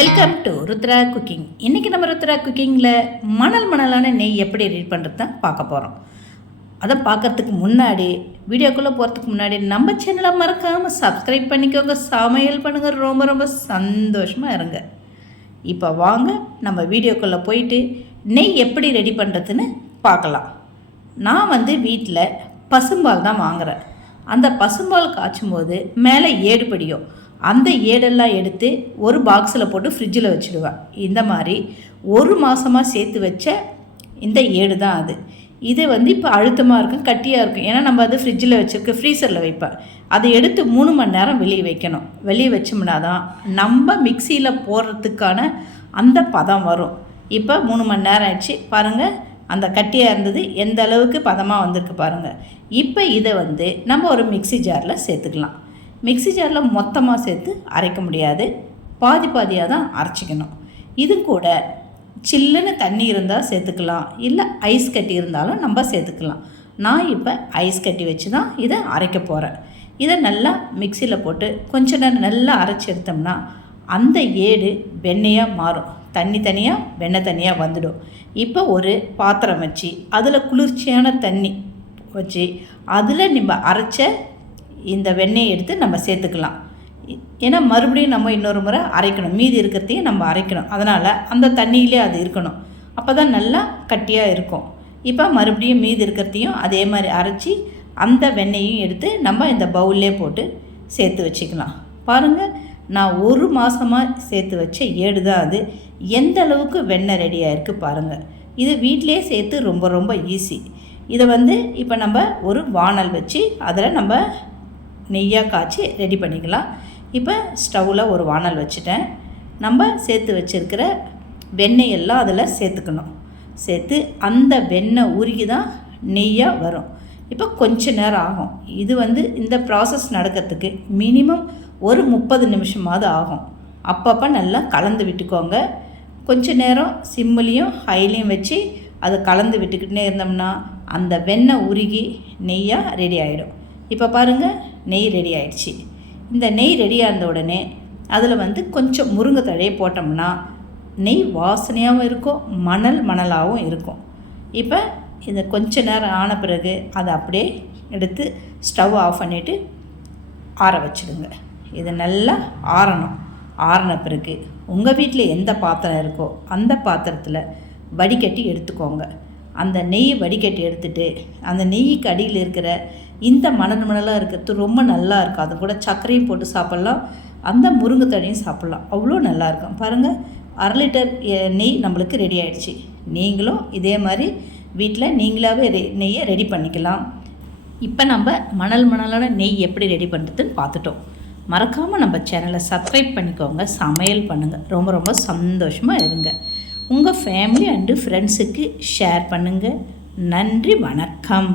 Welcome to Rudra cooking. இன்றைக்கி நம்ம ருத்ரா குக்கிங்கில் மணலான நெய் எப்படி ரெடி பண்ணுறது தான் பார்க்க போகிறோம். அதை பார்க்குறதுக்கு முன்னாடி, வீடியோக்குள்ளே போகிறதுக்கு முன்னாடி நம்ம சேனலை மறக்காமல் சப்ஸ்கிரைப் பண்ணிக்கோங்க, சமையல் பண்ணுங்கள், ரொம்ப ரொம்ப சந்தோஷமாக இருங்க. இப்போ வாங்க நம்ம வீடியோக்குள்ளே போயிட்டு நெய் எப்படி ரெடி பண்ணுறதுன்னு பார்க்கலாம். நான் வீட்டில் பசும்பால் தான் வாங்குகிறேன். அந்த பசும்பால் காய்ச்சும் போது மேலே ஏடு படியும். அந்த ஏடெல்லாம் எடுத்து ஒரு பாக்ஸில் போட்டு ஃப்ரிட்ஜில் வச்சுடுவேன். இந்த மாதிரி ஒரு மாதமாக சேர்த்து வச்ச இந்த ஏடு தான் அது. இது இப்போ அழுத்தமாக இருக்கும், கட்டியாக இருக்கும். ஏன்னா நம்ம அது ஃப்ரிட்ஜில் வச்சுருக்க ஃப்ரீசரில் வைப்பேன். அதை எடுத்து 3 மணி நேரம் வெளியே வைக்கணும். வெளியே வச்சோம்னா தான் நம்ம மிக்சியில் போடுறதுக்கான அந்த பதம் வரும். இப்போ 3 மணி நேரம் ஆயிடுச்சு பாருங்கள். அந்த கட்டியாக இருந்தது எந்த அளவுக்கு பதமாக வந்திருக்கு பாருங்கள். இப்போ இதை நம்ம ஒரு மிக்சி ஜாரில் சேர்த்துக்கலாம். மிக்சி ஜாரில் மொத்தமாக சேர்த்து அரைக்க முடியாது, பாதி பாதியாக தான் அரைச்சிக்கணும். இது கூட சில்லுன்னு தண்ணி இருந்தால் சேர்த்துக்கலாம், இல்லை ஐஸ் கட்டி இருந்தாலும் நம்ம சேர்த்துக்கலாம். நான் இப்போ ஐஸ் கட்டி வச்சு தான் இதை அரைக்க போகிறேன். இதை நல்லா மிக்சியில் போட்டு கொஞ்ச நேரம் நல்லா அரைச்சி எடுத்தோம்னா அந்த ஏடு வெண்ணெயாக மாறும். தண்ணி தனியாக வெண்ணெய் தனியாக வந்துடும். இப்போ ஒரு பாத்திரம் வச்சு அதில் குளிர்ச்சியான தண்ணி வச்சு அதில் நம்ம அரைச்ச இந்த வெண்ணெயை எடுத்து நம்ம சேர்த்துக்கலாம். ஏன்னா மறுபடியும் நம்ம இன்னொரு முறை அரைக்கணும், மீதி இருக்கிறதையும் நம்ம அரைக்கணும். அதனால் அந்த தண்ணியிலே அது இருக்கணும், அப்போ தான் நல்லா கட்டியாக இருக்கும். இப்போ மறுபடியும் மீதி இருக்கிறதையும் அதே மாதிரி அரைச்சி அந்த வெண்ணெயையும் எடுத்து நம்ம இந்த பவுல்லே போட்டு சேர்த்து வச்சுக்கலாம். பாருங்கள், நான் ஒரு மாதமாக சேர்த்து வச்ச ஏடு தான் அது. எந்த அளவுக்கு வெண்ணெய் ரெடியாக இருக்குது பாருங்கள். இது வீட்டிலே சேர்த்து ரொம்ப ரொம்ப ஈஸி. இதை இப்போ நம்ம ஒரு வானல் வச்சு அதில் நம்ம நெய்யாக காய்ச்சி ரெடி பண்ணிக்கலாம். இப்போ ஸ்டவ்வில் ஒரு வானல் வச்சுட்டேன். நம்ம சேர்த்து வச்சுருக்கிற வெண்ணெயெல்லாம் அதில் சேர்த்துக்கணும். சேர்த்து அந்த வெண்ணெய் உருகி தான் நெய்யாக வரும். இப்போ கொஞ்ச நேரம் ஆகும். இது இந்த ப்ராசஸ் நடக்கிறதுக்கு மினிமம் ஒரு 30 நிமிஷமாவது ஆகும். அப்பப்போ நல்லா கலந்து விட்டுக்கோங்க. கொஞ்ச நேரம் சிம்மிலையும் ஹைலையும் வச்சு அதை கலந்து விட்டுக்கிட்டே இருந்தோம்னா அந்த வெண்ணெய் உருகி நெய்யாக ரெடி ஆகிடும். இப்போ பாருங்கள், நெய் ரெடி ஆகிடுச்சு. இந்த நெய் ரெடியாக இருந்த உடனே அதில் கொஞ்சம் முருங்கை தழையை போட்டோம்னா நெய் வாசனையாகவும் இருக்கும், மணலாகவும் இருக்கும். இப்போ இதை கொஞ்ச நேரம் ஆன பிறகு அதை அப்படியே எடுத்து ஸ்டவ் ஆஃப் பண்ணிவிட்டு ஆற வச்சுடுங்க. இது நல்லா ஆறணும். ஆறின பிறகு உங்கள் வீட்டில் எந்த பாத்திரம் இருக்கோ அந்த பாத்திரத்தில் வடிகட்டி எடுத்துக்கோங்க. அந்த நெய் வடிகட்டி எடுத்துகிட்டு அந்த நெய்க்கு அடியில் இருக்கிற இந்த மணலாக இருக்கிறது ரொம்ப நல்லா இருக்கும். அது கூட சர்க்கரையும் போட்டு சாப்பிட்லாம், அந்த முருங்கை தழையும் சாப்பிட்லாம், அவ்வளோ நல்லாயிருக்கும். பாருங்கள், 1/2 லிட்டர் நெய் நம்மளுக்கு ரெடி ஆகிடுச்சு. நீங்களும் இதே மாதிரி வீட்டில் நீங்களாகவே நெய்யை ரெடி பண்ணிக்கலாம். இப்போ நம்ம மணலான நெய் எப்படி ரெடி பண்ணுறதுன்னு பார்த்துட்டோம். மறக்காமல் நம்ம சேனலை சப்ஸ்கிரைப் பண்ணிக்கோங்க, சமையல் பண்ணுங்கள், ரொம்ப ரொம்ப சந்தோஷமாக இருங்க. உங்கள் ஃபேமிலி அண்டு ஃப்ரெண்ட்ஸுக்கு ஷேர் பண்ணுங்கள். நன்றி, வணக்கம்.